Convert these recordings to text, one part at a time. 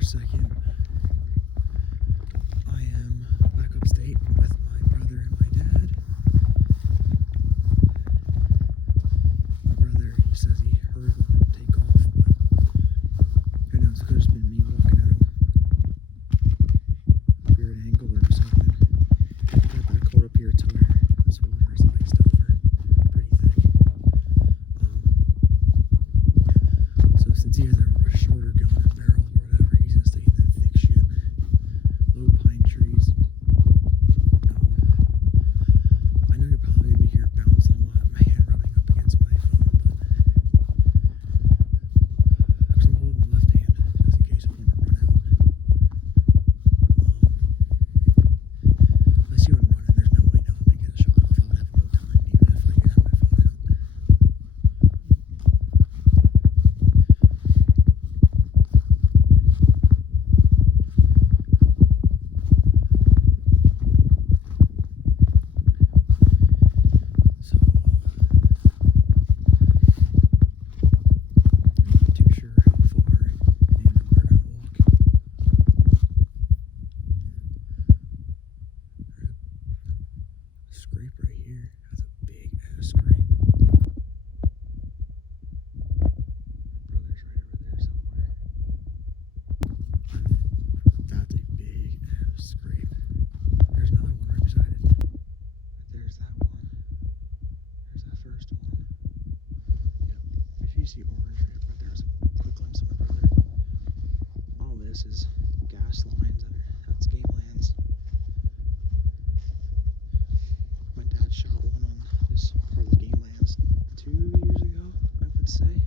a second. I am back upstate with my brother and my dad. My brother, he says he heard one take off, but who knows, it could have just been me walking at a weird angle or something. It got that cold up here to where this water is iced over pretty thick. So since he has a shorter gun and barrel or whatever, he's gonna stay in that thick shit. Low pine trees. I know you're probably gonna be here bouncing a lot, my hand rubbing up against my phone, but because I'm holding my left hand just in case I want to run out. If I see one running, there's no way now I'm gonna get a shot off. I would have no time, even if I didn't have my phone out. So, I'm not too sure how far and we're gonna walk. There's a scrape right here. That's a big ass scrape. Brother's right over there somewhere. That's a big ass scrape. There's another one right beside it. There's that one. There's that first one. Yep. If you see orange right there's a quick glimpse of my brother. All this is gas lines. That's game lands. My dad shot one on this part of the game lands 2 years ago, I would say.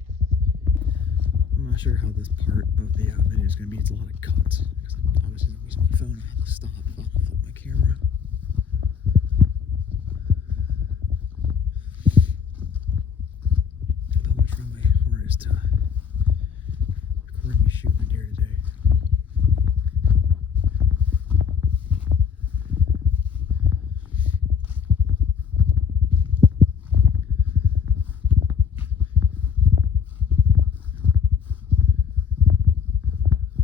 I'm not sure how this part of the video is going to be. It's a lot of cuts because I'm obviously going to use my phone. I have to stop if I don't flip my camera. But I'm going to try my hardest to record me shooting a deer today.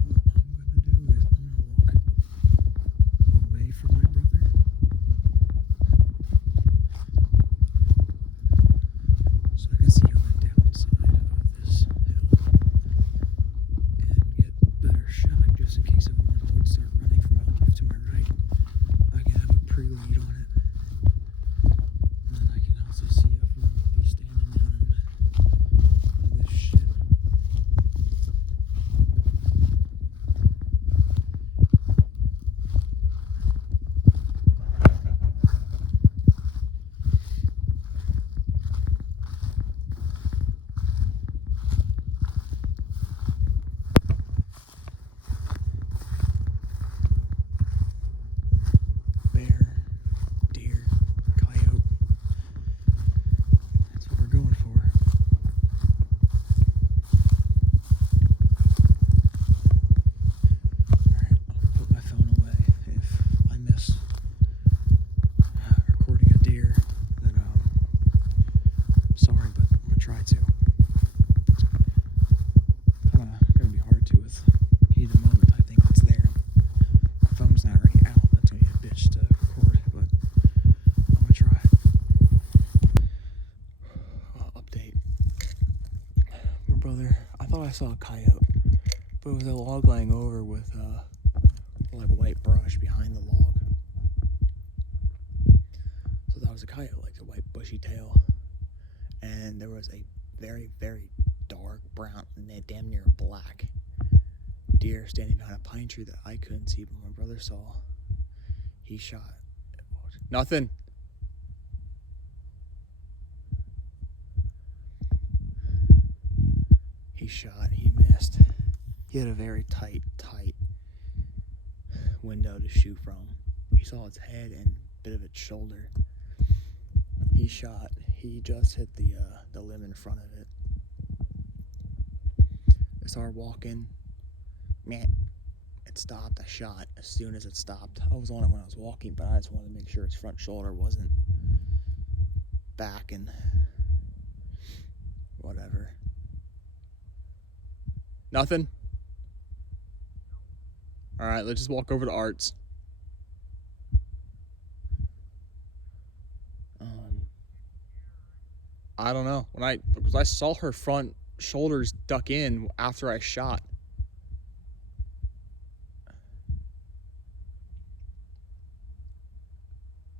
What I'm going to do is I'm going to walk away from my brother. So I can see on the downside of this hill and get better shot just in case everyone would start running from off to my right. I can have a pre-lead on it. And then I can also see if one would be standing down in this shit. Bear, deer, coyote. That's what we're going for. Alright, I'll put my phone away. If I miss recording a deer, then sorry, but I'm gonna try to. Kinda gonna be hard to with heat of the moment. I think it's there. My phone's not already out. That's gonna be a bitch to record, but I'm gonna try. Update. My brother, I thought I saw a coyote, but it was a log lying over with like white brush behind the log. So that was a coyote, like a white bushy tail. And there was a very, very dark brown, damn near black deer standing behind a pine tree that I couldn't see, but my brother saw. He shot. Nothing. He shot. He missed. He had a very tight window to shoot from. He saw its head and a bit of its shoulder. He shot. He just hit the limb in front of it. I started walking. Man, it stopped. I shot as soon as it stopped. I was on it when I was walking, but I just wanted to make sure its front shoulder wasn't back and whatever. Nothing? All right, let's just walk over to Art's. I don't know. Because I saw her front shoulders duck in after I shot.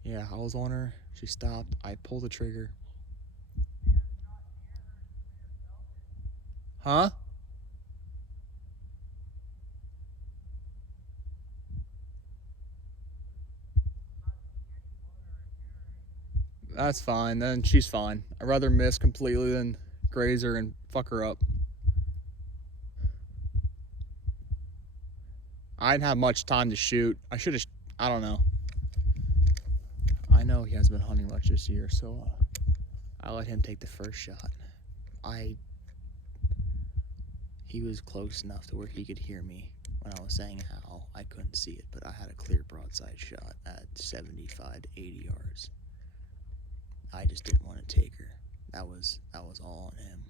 Yeah, I was on her. She stopped. I pulled the trigger. Huh? That's fine. Then she's fine. I'd rather miss completely than graze her and fuck her up. I didn't have much time to shoot. I should have. I don't know. I know he hasn't been hunting much this year, so I let him take the first shot. He was close enough to where he could hear me when I was saying how. I couldn't see it, but I had a clear broadside shot at 75 to 80 yards. I just didn't want to take her. That was all on him.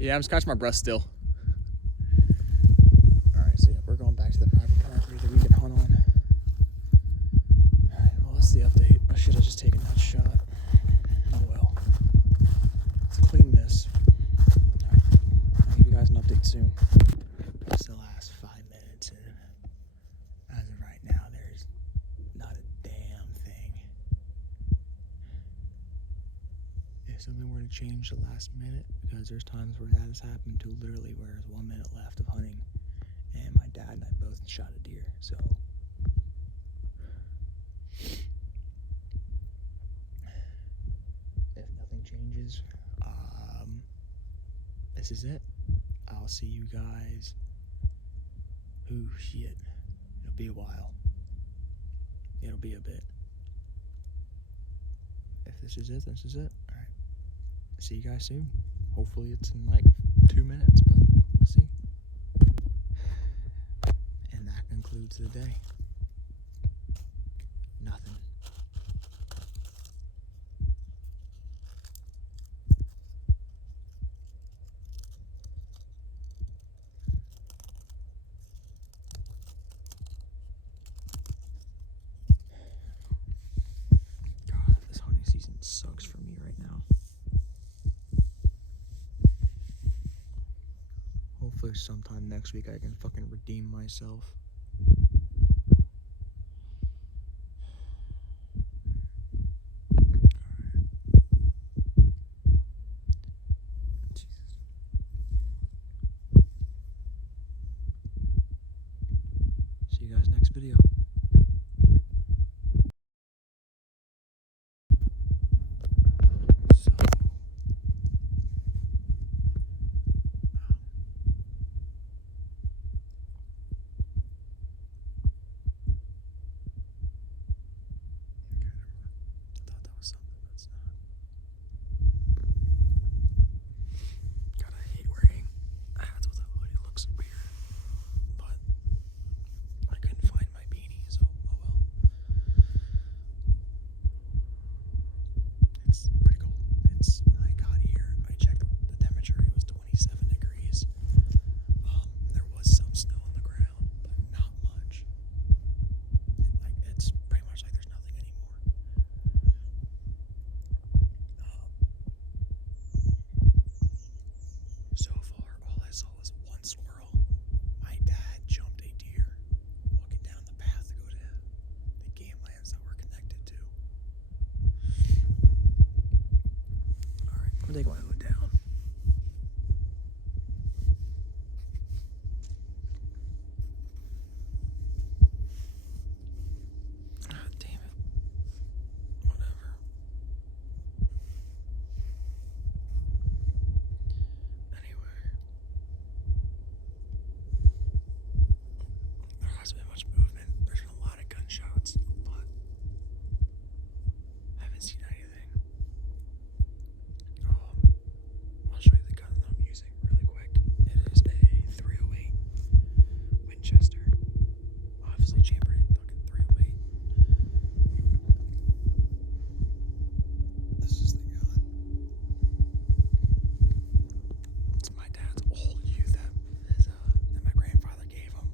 Yeah, I'm scratching my breath still. Alright, so yeah, we're going back to the private property that we can hunt on. Alright, well, that's the update. I should have just taken that shot. Oh well. It's a clean miss. Alright, I'll give you guys an update soon. It's the last 5 minutes, and as of right now, there's not a damn thing. If something were to change the last minute, because there's times where that has happened to literally where there's 1 minute left of hunting, and my dad and I both shot a deer, so if nothing changes, this is it. I'll see you guys. Ooh, shit. It'll be a while. It'll be a bit. If this is it, this is it. Alright. See you guys soon. Hopefully it's in like 2 minutes, but we'll see. And that concludes the day. Nothing. God, this hunting season sucks for me right now. Hopefully sometime next week I can fucking redeem myself. See you guys next video. They going to go down. Ah, damn it. Whatever. Anyway. There hasn't been much movement. There's been a lot of gunshots, but I haven't seen anything. I'll show you the gun that I'm using really quick. It is a 308 Winchester. Obviously chambered in fucking 308. This is the gun. It's my dad's old youth that my grandfather gave him.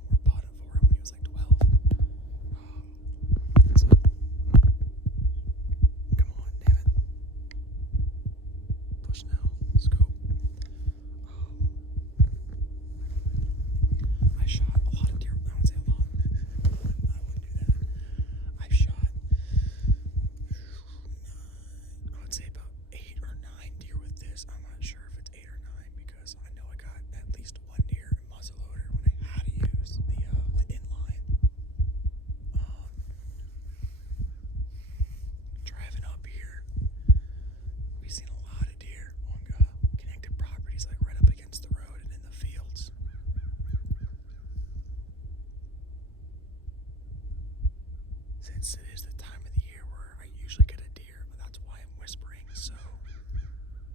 since it is the time of the year where I usually get a deer, but that's why I'm whispering, so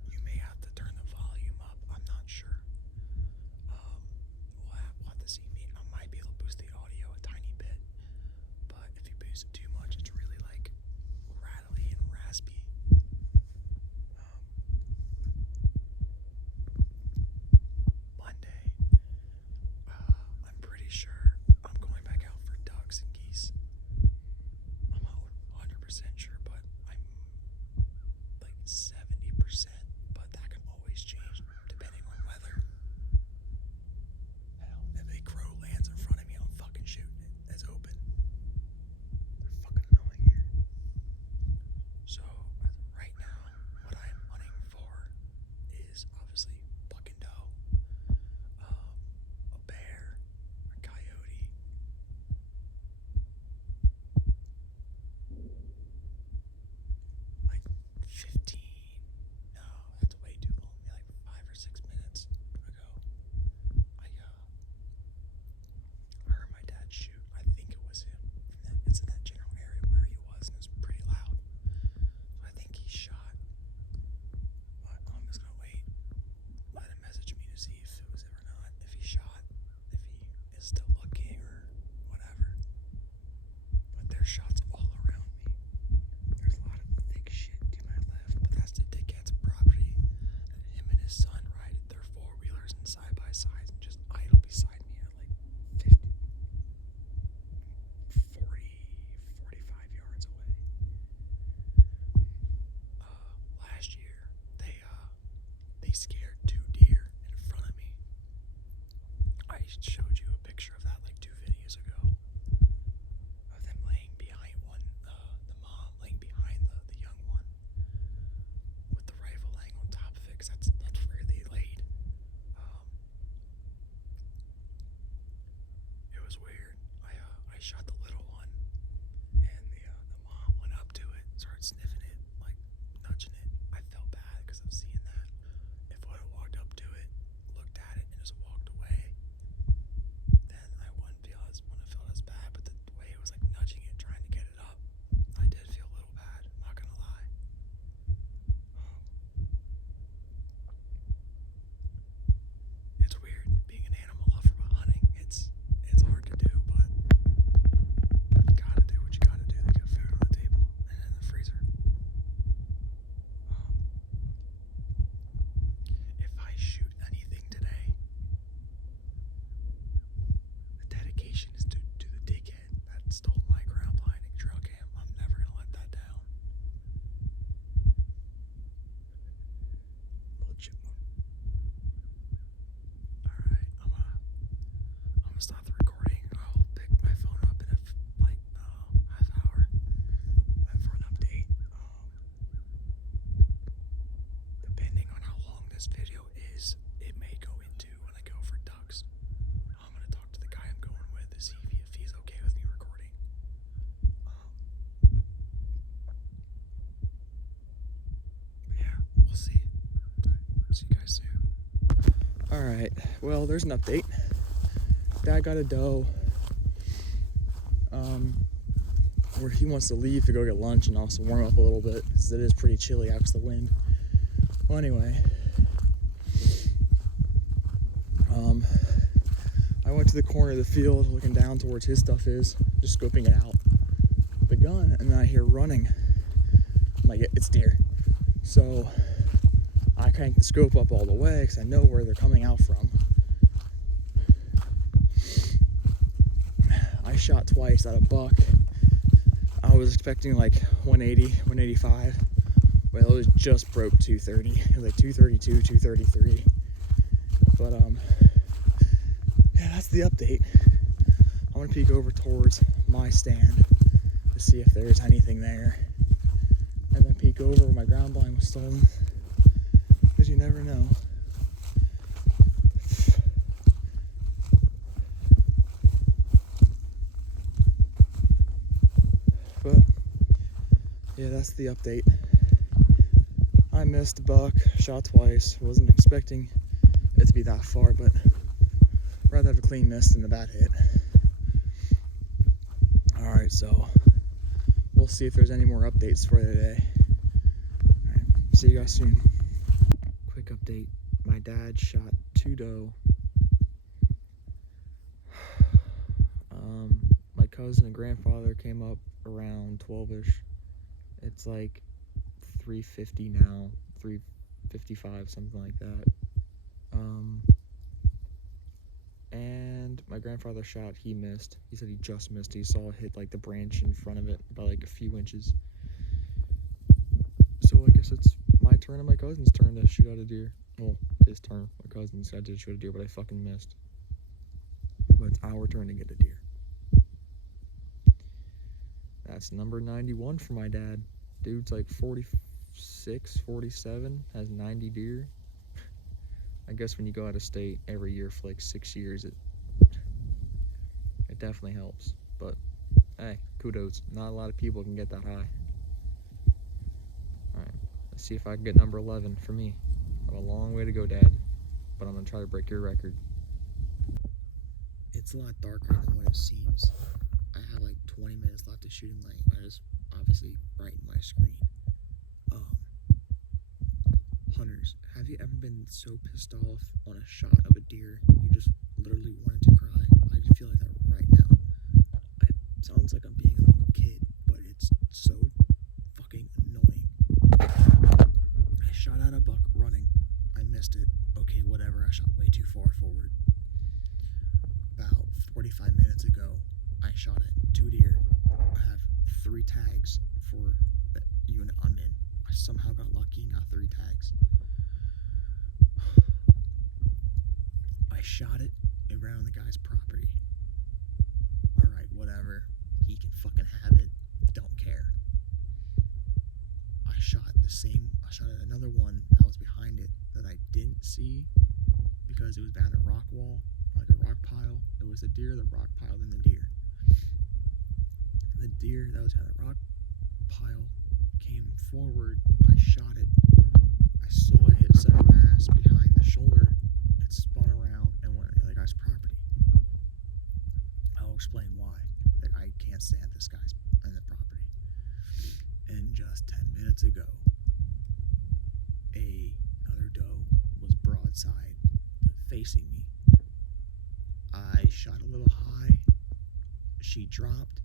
you may have to turn the volume up. I'm not sure. We'll have to see. I might be able to boost the audio a tiny bit, but if you boost it too much, it's really like rattly and raspy. Monday, I'm pretty sure I'm going back out for ducks and geese. I'm not 100% sure, but I'm like 70%, but that can always change depending on weather. Hell, if a crow lands in front of me, I'm fucking shooting it. It's open. They're fucking annoying here. So, right now, what I'm hunting for is obviously buck and doe, a bear, a coyote, like 15, no, that's way too long, like 5 or 6 minutes ago, I heard my dad shoot. I think it was him. It's in that general area where he was, and it was pretty loud. So I think he shot. But I'm just gonna wait. Let him message me to see if it was it or not. If he shot, if he is still looking or whatever. But there's shots all around me. There's a lot of thick shit to my left, but that's the dickhead's property. And him and his son ride their four-wheelers and side by sides and just idle beside me at like 50, 40, 45 yards away. Last year, they scared 2 deer in front of me. I showed you a picture of that like 2 videos ago. Of them laying behind one, the mom laying behind the young one, with the rifle laying on top of it, 'cause that's where they laid. It was weird. I shot the little one, and the mom went up to it, started sniffing it, like nudging it. I felt bad because of seeing that. If I would have walked up to it, looked at it, and just walked away, then I wouldn't have felt as bad. But the way it was like nudging it, trying to get it up, I did feel a little bad. I'm not gonna lie. It's weird being an animal lover, but hunting, it's hard to do, but you gotta do what you gotta do to get food on the table and in the freezer. If I shoot anything today, the dedication is to the dickhead that stole my ground blind and trail cam. I'm never gonna let that down. Little chipmunk. Alright, I'm gonna stop the recording. I'll pick my phone up in half hour for an update. Depending on how long this video is, it may go into when I go for ducks. I'm gonna talk to the guy I'm going with to see if he's okay with me recording. But yeah, we'll see. See you guys soon. Alright, well, there's an update. Dad got a doe. Where he wants to leave to go get lunch and also warm up a little bit, because it is pretty chilly out because of the wind. Well, anyway, I went to the corner of the field looking down towards his stuff is, just scoping it out, the gun, and then I hear running. I'm like, it's deer. So I crank the scope up all the way because I know where they're coming out from. I shot twice at a buck. I was expecting like 180, 185. Well, it was just broke 230. It was like 232, 233. But yeah, that's the update. I want to peek over towards my stand to see if there's anything there, and then peek over where my ground blind was stolen, because you never know. But yeah, that's the update. I missed a buck, shot twice. Wasn't expecting it to be that far, but rather have a clean miss than a bad hit. Alright, so we'll see if there's any more updates for today. Alright, see you guys soon. Quick update. My dad shot 2 doe. My cousin and grandfather came up around 12ish. It's like 3:50 now, 3:55, something like that. And my grandfather shot, he missed. He said he just missed. He saw it hit like the branch in front of it by like a few inches. So I guess it's my turn and my cousin's turn to shoot out a deer. Well, his turn. My cousin's I did shoot a deer, but I fucking missed. But it's our turn to get a deer. That's number 91 for my dad. Dude's like 46, 47, has 90 deer. I guess when you go out of state every year for like 6 years, it definitely helps. But hey, kudos. Not a lot of people can get that high. Alright, let's see if I can get number 11 for me. I have a long way to go, Dad, but I'm gonna try to break your record. It's a lot darker than what it seems. I have like 20 minutes left of shooting light. I just obviously brightened my screen. Hunters, have you ever been so pissed off on a shot of a deer you just literally wanted to cry? I just feel like that right now. It sounds like I'm being a little kid, but it's so fucking annoying. I shot at a buck running. I missed it. Okay, whatever. I shot way too far forward. About 45 minutes ago, I shot at 2 deer. I have 3 tags for the unit I'm in. I somehow got lucky and got 3 tags. I shot it around the guy's property. Alright, whatever. He can fucking have it. Don't care. I shot at another one that was behind it that I didn't see because it was behind a rock wall, like a rock pile. It was the deer, the rock pile, then the deer. The deer that was behind the rock pile came forward. I shot it. I saw it hit center mass behind the shoulder. It spun around and went into the guy's property. I'll explain why. Like, I can't stand this guy's in the property. And just 10 minutes ago, another doe was broadside, but facing me. I shot a little high. She dropped.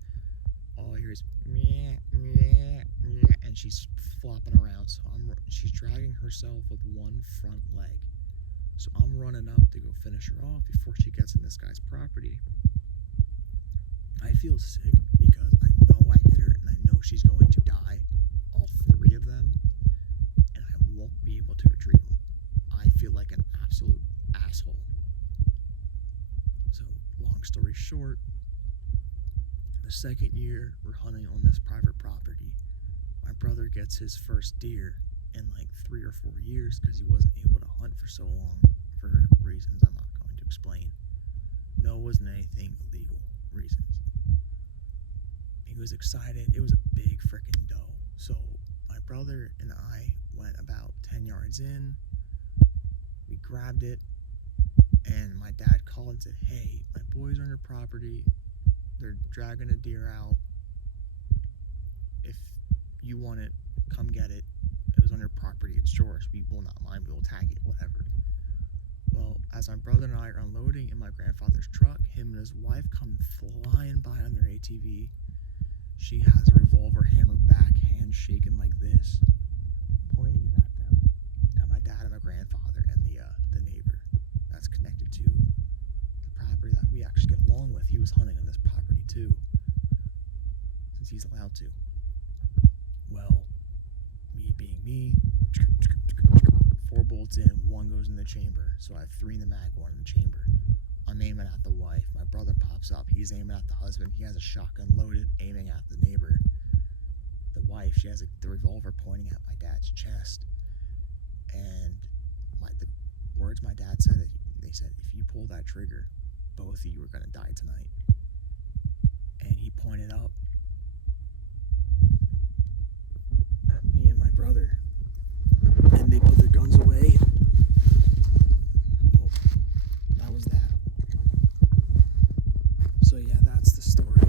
All I hear is meh, meh, meh, and she's flopping around. So she's dragging herself with one front leg. So I'm running up to go finish her off before she gets in this guy's property. I feel sick because I know I hit her and I know she's going to die, all 3 of them, and I won't be able to retrieve them. I feel like an absolute asshole. So, long story short, the second year we're hunting on this private property, my brother gets his first deer in like 3 or 4 years because he wasn't able to hunt for so long for reasons I'm not going to explain. No, it wasn't anything illegal reasons. He was excited. It was a big freaking doe. So my brother and I went about 10 yards in. We grabbed it, and my dad called and said, "Hey, my boys are on your property. They're dragging a deer out. If you want it, come get it. It was on your property. It's yours. We will not mind. We will tag it, whatever." Well, as my brother and I are unloading in my grandfather's truck, him and his wife come flying by on their ATV. She has a revolver hammer back, hand shaking like this, pointing it at them. At my dad and my grandfather and the neighbor that's connected to the property that we actually get along with. He was hunting on this property too, since he's allowed to. Well, me being me, 4 bullets in, 1 goes in the chamber. So I have 3 in the mag, 1 in the chamber. I'm aiming at the wife. My brother pops up. He's aiming at the husband. He has a shotgun loaded, aiming at the neighbor. The wife, she has the revolver pointing at my dad's chest. And the words my dad said, they said, "If you pull that trigger, both of you are going to die tonight." And he pointed up at me and my brother. And they put their guns away. Well, that was that. So yeah, that's the story.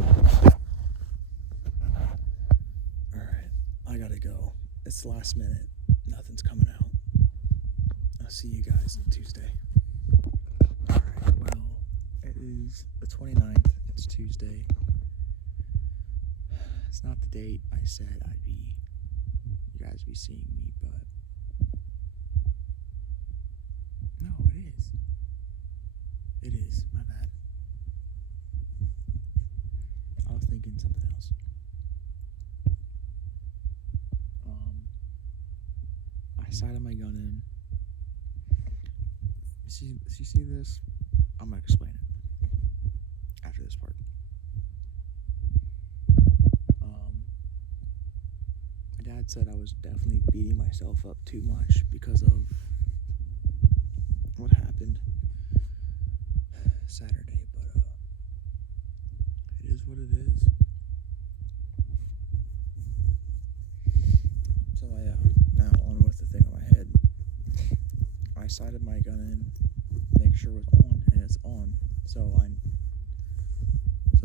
go. It's last minute. Nothing's coming out. I'll see you guys Tuesday. Alright, well, it is the 29th. It's Tuesday. It's not the date I said you guys be seeing me, but no, it is. It is, my bad. I was thinking something else. I sighted my gun in. You see this? I'm gonna explain it after this part. My dad said I was definitely beating myself up too much because of what happened Saturday, but it is what it is. So now on with the thing on my head. I sighted my gun in, make sure it was on, and it's on. So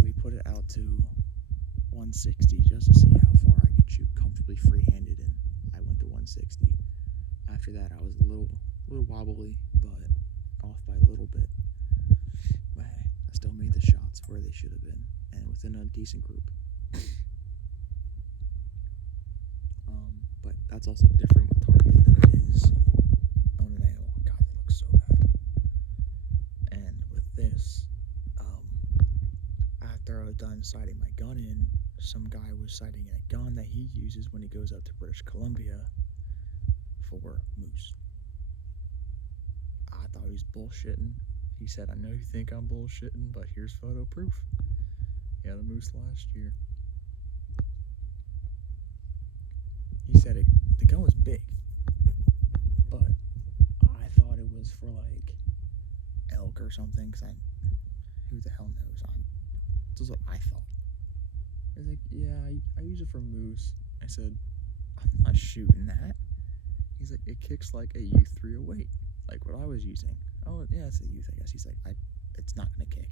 we put it out to 160 just to see how far I could shoot comfortably free-handed, and I went to 160. After that, I was a little wobbly, but off by a little bit. But hey, I still made the shots where they should have been, and within a decent group. But that's also different with target than it is on an animal. God, that looks so bad. And with this, after I was done sighting my gun in, some guy was sighting in a gun that he uses when he goes up to British Columbia for moose. I thought he was bullshitting. He said, I know you think I'm bullshitting, but here's photo proof. Yeah, the moose last year. He said the gun was big, but I thought it was for like elk or something, because who the hell knows? This is what I thought. He's like, yeah, I use it for moose. I said, I'm not shooting that. He's like, it kicks like a U308, like what I was using. Oh, yeah, it's a youth, I guess. He's like, it's not going to kick.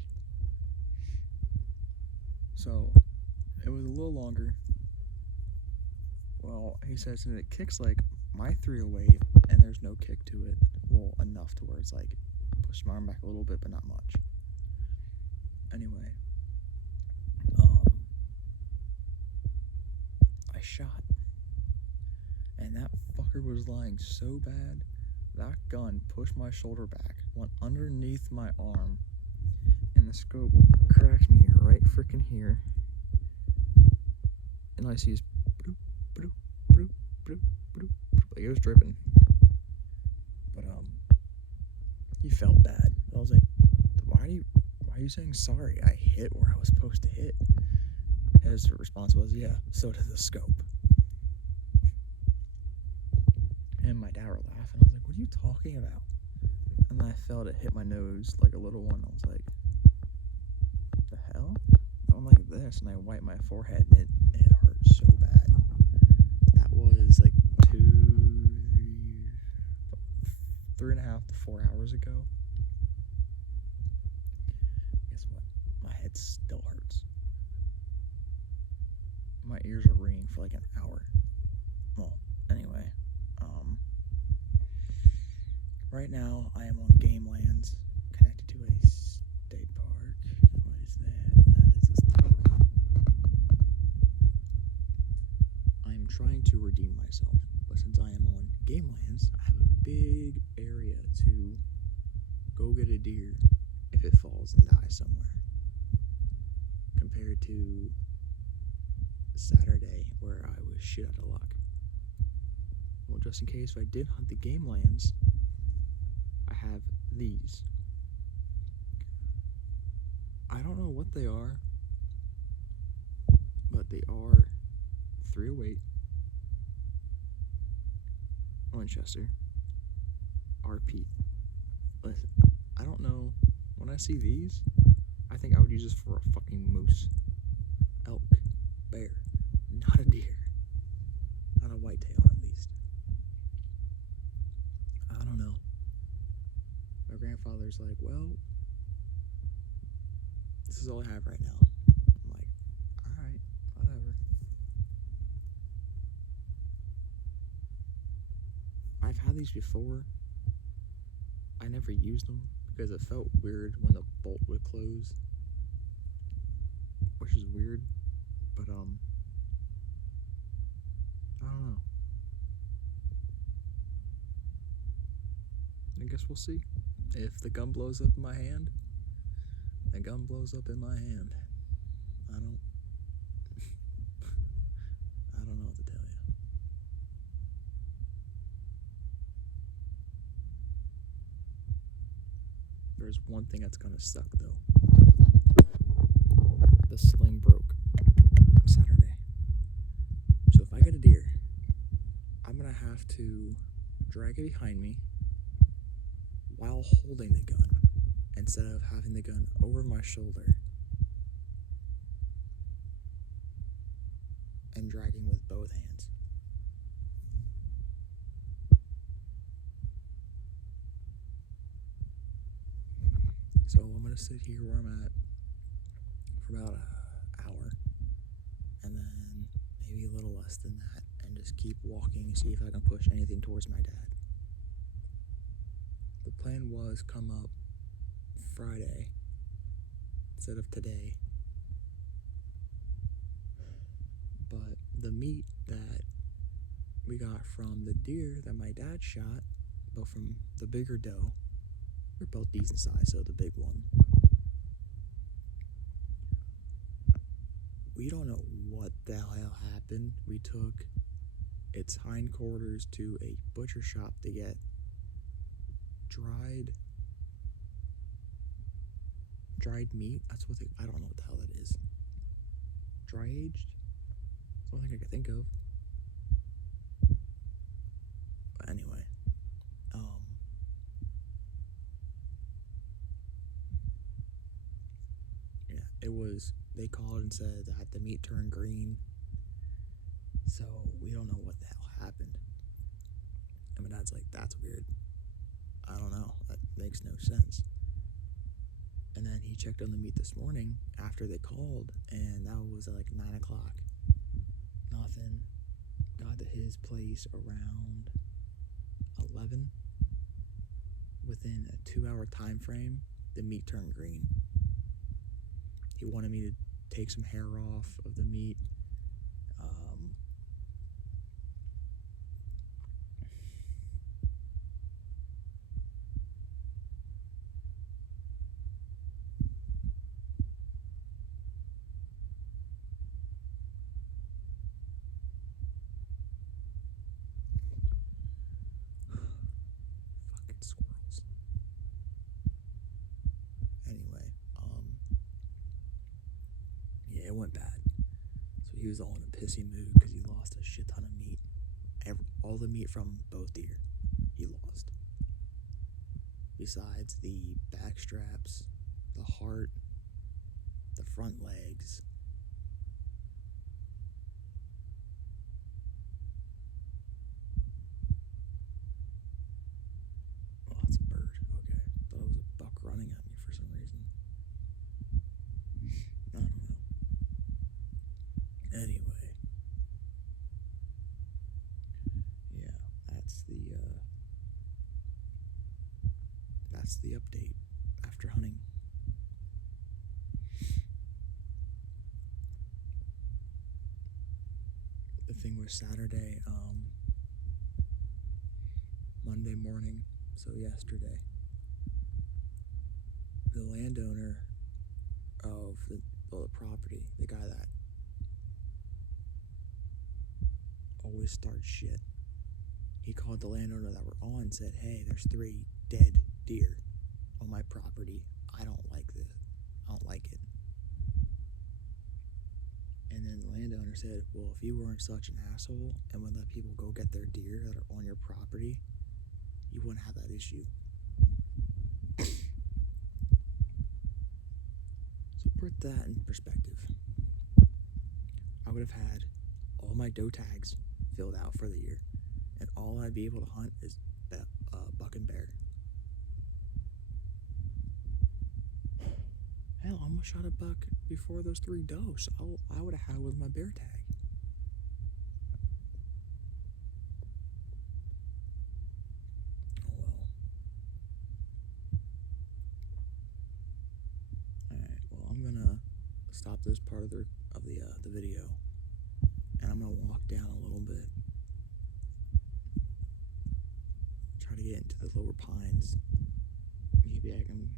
So, it was a little longer. Well, he says that it kicks like my 308, and there's no kick to it. Well, enough to where it's like, push my arm back a little bit, but not much. Anyway, I shot, and that fucker was lying so bad, that gun pushed my shoulder back, went underneath my arm, and the scope cracked me right freaking here, and I see his bloop, bloop, bloop, bloop, bloop, like it was dripping, but he felt bad. I was like, why are you saying sorry? I hit where I was supposed to hit. His response was, yeah, so did the scope. And my dad were laughing. I was like, what are you talking about? And then I felt it hit my nose like a little one. I was like, the hell? I went like this, and I wiped my forehead, and it hurt so bad. That was like 3.5 to 4 hours ago. Guess what? My head still hurts. My ears are ringing for like an hour. Well, anyway, right now I am on Game Lands, connected to a state park. What is that? That is a state park. I am trying to redeem myself, but since I am on Game Lands, I have a big area to go get a deer if it falls and dies somewhere, compared to Saturday where I was shit out of luck. Well, just in case if I did hunt the Game Lands, I have these. I don't know what they are, but they are 308 Winchester RP. Listen, I don't know. When I see these, I think I would use this for a fucking moose, elk, bear, not a deer, not a whitetail at least. I don't know. My grandfather's like, well, this is all I have right now. I'm like, alright, whatever. I've had these before. I never used them because it felt weird when the bolt would close, which is weird, but I don't know. I guess we'll see. If the gun blows up in my hand, the gun blows up in my hand. I don't know what to tell you. There's one thing that's gonna suck though. The sling broke Saturday. So if I get a deer, I'm gonna have to drag it behind me while holding the gun instead of having the gun over my shoulder and dragging with both hands. So I'm gonna sit here where I'm at for about an hour, and then maybe a little less than that, and just keep walking, see if I can push anything towards my dad. The plan was come up Friday instead of today, but the meat that we got from the deer that my dad shot, but from the bigger doe, they're both decent size, so the big one, we don't know what the hell happened. We took its hindquarters to a butcher shop to get dried meat. That's what I don't know what the hell that is. Dry aged? That's the only thing I can think of. But anyway, yeah, it was, they called and said that the meat turned green, so we don't know what the hell happened. And my dad's like, that's weird. I don't know, that makes no sense. And then he checked on the meat this morning after they called, and that was at like 9 o'clock. Nothing. Got to his place around 11. Within a 2-hour time frame, the meat turned green. He wanted me to take some hair off of the meat. Fucking squirrels. Anyway, yeah, it went bad. So he was all in a pissy mood because he lost a shit ton of meat. All the meat from both deer, he lost. Besides the back straps, the heart, the front legs. Oh, that's a bird. Okay. Thought it was a buck running at me for some reason. I don't know. Anyway. Yeah, that's the update after hunting. The thing was Saturday, Monday morning, so yesterday, the landowner of the property, the guy that always starts shit, he called the landowner that we're on and said, hey, there's 3 dead deer on my property. I don't like this. I don't like it. And then the landowner said, well, if you weren't such an asshole and would let people go get their deer that are on your property, you wouldn't have that issue. So put that in perspective. I would have had all my doe tags filled out for the year, and all I'd be able to hunt is buck and bear. Hell, I almost shot a buck before those 3 doe, so I would have had with my bear tag. stop this part of the video, and I'm gonna walk down a little bit. Try to get into the lower pines. Maybe I can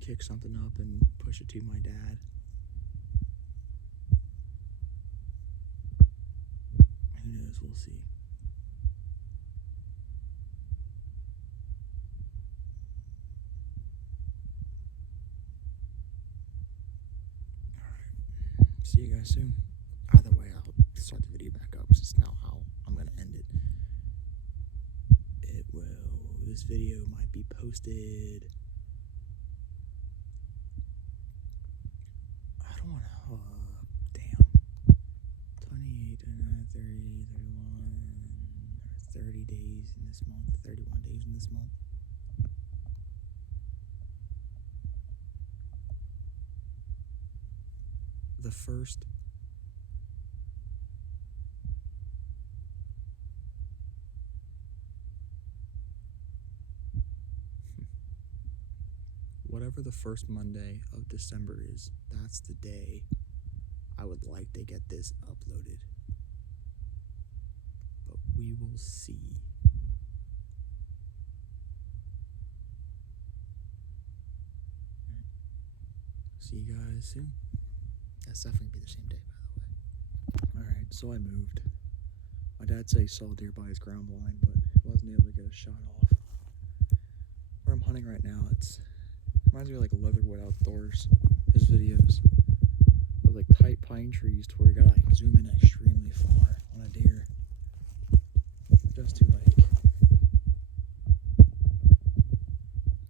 kick something up and push it to my dad. Who knows? We'll see. Alright. See you guys soon. Either way, I'll start the video back up because it's now how I'm going to end it. This video might be posted. I don't want to, damn. 28, 29, 30, 31, 30 days in this month, 31 days in this month. The first whatever the first Monday of December is, that's the day I would like to get this uploaded. But we will see. See you guys soon. That's definitely be the same day, by the way. Alright, so I moved. My dad said he saw a deer by his ground blind, but wasn't able to get a shot off. Where I'm hunting right now, reminds me of like Leatherwood Outdoors, his videos. With like tight pine trees to where you gotta like zoom in extremely far on a deer. Just to like,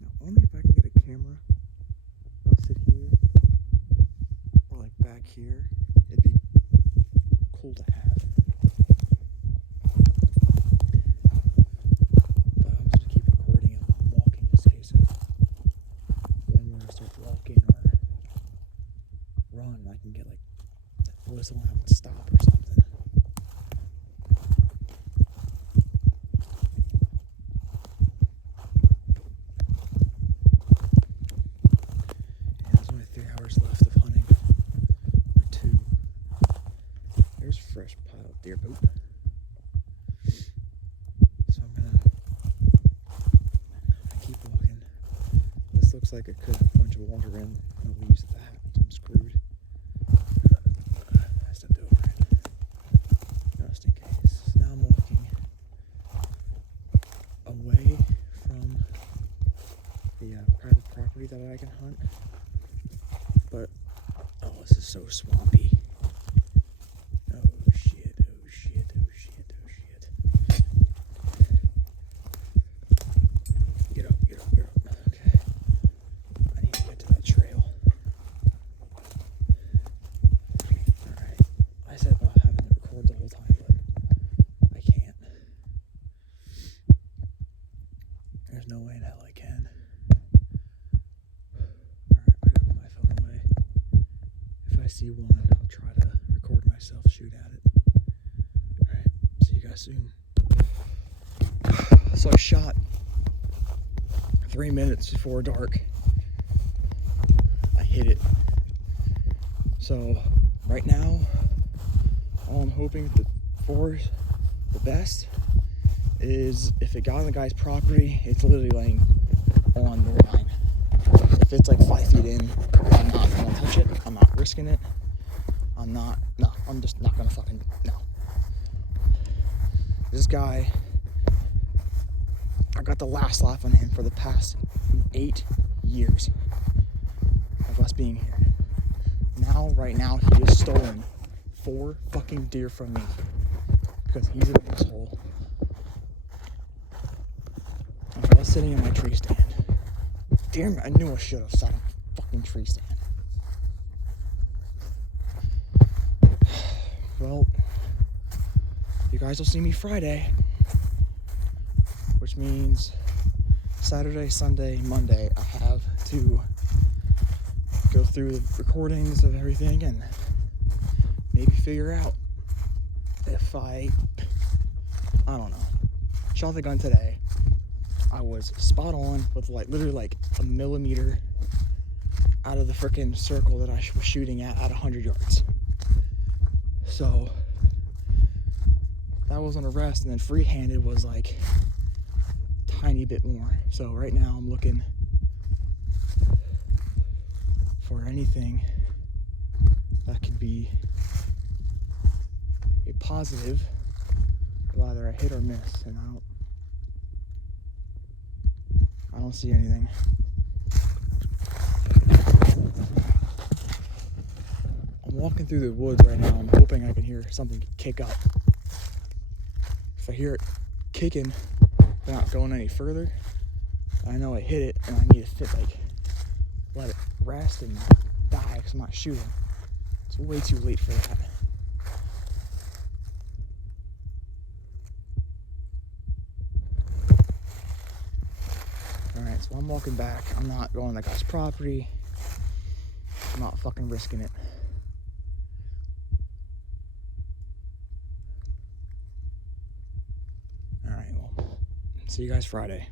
now only if I can get a camera. I'll sit here, or like back here, it'd be cool to have. But I was to keep recording it while I'm walking just in case of when I start walking or run, I can get like that whistle and have it stop or something. And there's only 3 hours left of hunting. Or 2. There's fresh pile of deer poop. So I'm gonna keep walking. This looks like it could have a bunch of water in the leaves of that. I'm screwed. I stepped over it. Just in case. Now I'm walking away from the private property that I can hunt. But, oh, this is so swampy. Oh shit, oh shit, oh shit, oh shit. Get up, get up, get up. Okay. I need to get to that trail. Alright. I said about having it record the whole time, but I can't. There's no way in hell I can. Alright, I gotta put my phone away. If I see one, I'll try to record myself, shoot at it. Alright, see you guys soon. So I shot 3 minutes before dark. I hit it. So right now, all I'm hoping for the best is if it got on the guy's property, it's literally laying on the line. If it's like 5 feet in, I'm not gonna touch it. I'm not risking it. I'm just not gonna fucking, no. This guy, I got the last laugh on him for the past 8 years of us being here. Now, right now, he has stolen 4 fucking deer from me because he's an asshole. If I was sitting in my tree stand, damn it, I knew I should have sat in my fucking tree stand. Well, you guys will see me Friday, which means Saturday, Sunday, Monday, I have to go through the recordings of everything and maybe figure out if I don't know. Shot the gun today. I was spot on with like literally like a millimeter out of the freaking circle that I was shooting at 100 yards. So that was on a rest, and then free-handed was like a tiny bit more. So right now I'm looking for anything that could be a positive of either a hit or miss, and I don't see anything. I'm walking through the woods right now. I'm hoping I can hear something kick up. If I hear it kicking, not going any further, I know I hit it and I need to let it rest and die because I'm not shooting. It's way too late for that. Alright, so I'm walking back. I'm not going to the guy's property. I'm not fucking risking it. Alright, well, see you guys Friday.